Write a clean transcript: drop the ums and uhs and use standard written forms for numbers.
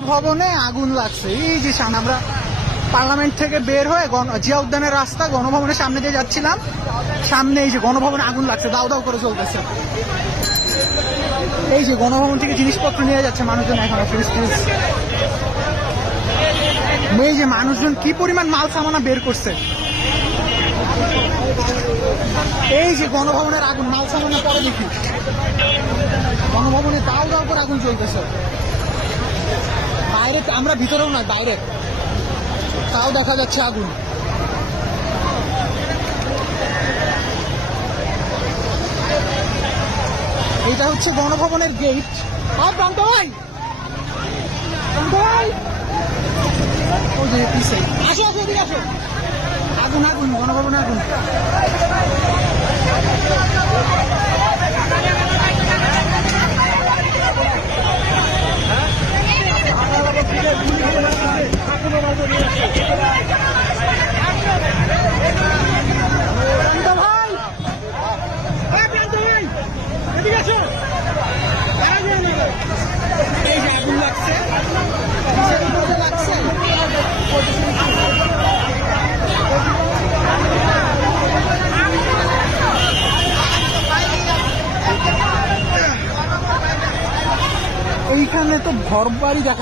ভবনে আগুন লাগছে। এই যে সামনে আমরা পার্লামেন্ট থেকে বের হয়ে জিয়া উদ্যানের রাস্তা গণভবনের সামনে দিয়ে যাচ্ছিলাম, সামনে এই যে গণভবনে আগুন লাগছে, দাও দাও করে চলতেছে। এই যে গণভবন থেকে জিনিসপত্র নিয়ে যাচ্ছে মানুষজন এখন। এই যে মানুষজন কি পরিমাণ মাল সামানা বের করছে। এই যে গণভবনের আগুন, মাল সামানা পরে দেখি গণভবনে দাও দাও করে আগুন চলতেছে। বাইরে আমরা ভিতরেও নয়, বাইরে তাও দেখা যাচ্ছে আগুন। এটা হচ্ছে গণভবনের গেট। আসো আসো এদিকে আসো। আগুন আগুন, গণভবনে আগুন। এইখানে তো ঘর বাড়ি দেখা